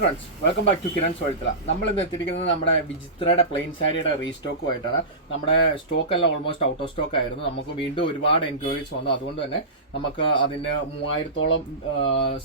Friends, welcome back to Kiran's വഴുത്തല. നമ്മൾ ഇന്ന് എത്തിയിരിക്കുന്നത് നമ്മുടെ വിചിത്രയുടെ പ്ലെയിൻ സാരിയുടെ റീസ്റ്റോക്കുമായിട്ടാണ്. നമ്മുടെ സ്റ്റോക്ക് എല്ലാം ഓൾമോസ്റ്റ് ഔട്ട് ഓഫ് സ്റ്റോക്ക് ആയിരുന്നു. നമുക്ക് വീണ്ടും ഒരുപാട് എൻക്വയറീസ് വന്നു. അതുകൊണ്ട് തന്നെ നമുക്ക് അതിന് 3000-ഓളം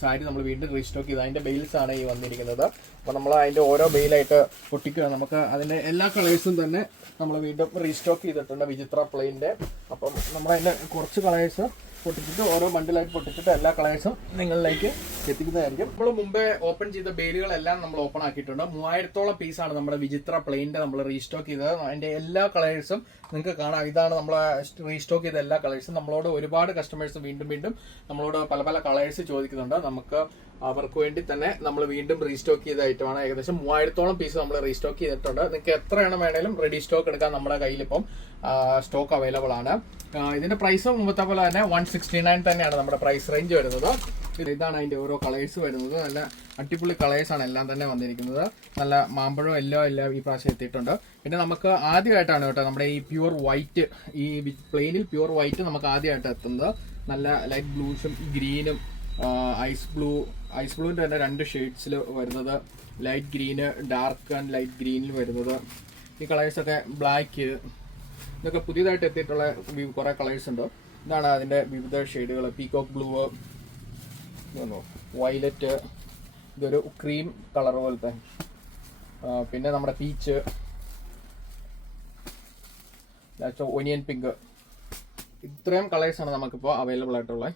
സാരി നമ്മൾ വീണ്ടും റീസ്റ്റോക്ക് ചെയ്തു. അതിന്റെ ബെയിൽസ് ആണ് ഈ വന്നിരിക്കുന്നത്. അപ്പോൾ നമ്മൾ അതിന്റെ ഓരോ ബെയിലായിട്ട് പൊട്ടിക്കുക. നമുക്ക് അതിന്റെ എല്ലാ കളേഴ്സും തന്നെ നമ്മൾ വീണ്ടും റീസ്റ്റോക്ക് ചെയ്തിട്ടുണ്ട് വിചിത്ര പ്ലെയിൻ്റെ. അപ്പം നമ്മളതിന്റെ കുറച്ച് കളേഴ്സ് പൊട്ടിച്ചിട്ട് ഓരോ ബണ്ടിലായിട്ട് പൊട്ടിച്ചിട്ട് എല്ലാ കളേഴ്സും നിങ്ങളിലേക്ക് എത്തിക്കുന്നതായിരിക്കും. നമ്മൾ മുമ്പേ ഓപ്പൺ ചെയ്ത ബെയിലുകളെല്ലാം നമ്മൾ ഓപ്പൺ ആക്കിയിട്ടുണ്ട്. 3000-ഓളം പീസാണ് നമ്മുടെ വിചിത്ര പ്ലെയിൻ്റെ നമ്മൾ റീസ്റ്റോക്ക് ചെയ്തത്. അതിന്റെ എല്ലാ കളേഴ്സും നിങ്ങൾക്ക് കാണാം. ഇതാണ് നമ്മൾ റീസ്റ്റോക്ക് ചെയ്ത എല്ലാ കളേഴ്സും. നമ്മളോട് ഒരുപാട് കസ്റ്റമേഴ്സ് വീണ്ടും നമ്മളോട് പല കളേഴ്സ് ചോദിക്കുന്നുണ്ട്. നമുക്ക് അവർക്ക് വേണ്ടി തന്നെ നമ്മൾ വീണ്ടും റീസ്റ്റോക്ക് ചെയ്ത ഐറ്റമാണ്. ഏകദേശം 3000-ഓളം പീസ് നമ്മൾ റീസ്റ്റോക്ക് ചെയ്തിട്ടുണ്ട്. നിങ്ങൾക്ക് എത്ര എണ്ണം വേണേലും റെഡി സ്റ്റോക്ക് എടുക്കാൻ നമ്മുടെ കയ്യിൽ ഇപ്പം സ്റ്റോക്ക് അവൈലബിൾ ആണ്. ഇതിന്റെ പ്രൈസ് മുമ്പത്തെ പോലെ തന്നെ 169 തന്നെയാണ് നമ്മുടെ പ്രൈസ് റേഞ്ച് വരുന്നത്. ഇതാണ് അതിന്റെ ഓരോ കളേഴ്സ് വരുന്നത്. നല്ല അടിപൊളി കളേഴ്സ് ആണ് എല്ലാം തന്നെ വന്നിരിക്കുന്നത്. നല്ല മാമ്പഴം എല്ലാം ഈ പ്രാവശ്യം എത്തിയിട്ടുണ്ട്. പിന്നെ നമുക്ക് ആദ്യമായിട്ടാണ് കേട്ടോ നമ്മുടെ ഈ പ്യുവർ വൈറ്റ്, ഈ പ്ലെയിനിൽ പ്യുവർ വൈറ്റ് നമുക്ക് ആദ്യമായിട്ട് എത്തുന്നത്. നല്ല ലൈറ്റ് ബ്ലൂസും ഗ്രീനും ഐസ് ബ്ലൂവിന്റെ തന്നെ 2 ഷെയ്ഡ്സിൽ വരുന്നത്, light green, dark and light ഗ്രീനിൽ വരുന്നത്. ഈ കളേഴ്സൊക്കെ ബ്ലാക്ക്, ഇതൊക്കെ പുതിയതായിട്ട് എത്തിയിട്ടുള്ള കുറെ കളേഴ്സ് ഉണ്ട്. ഇതാണ് അതിന്റെ വിവിധ ഷെയ്ഡുകൾ. പീകോക്ക് ബ്ലൂ, വയലറ്റ്, ഇതൊരു ക്രീം കളർ പോലത്തെ, പിന്നെ നമ്മുടെ പീച്ച്, ഒനിയൻ പിങ്ക്. ഇത്രയും കളേഴ്സാണ് നമുക്കിപ്പോൾ അവൈലബിൾ ആയിട്ടുള്ളത്.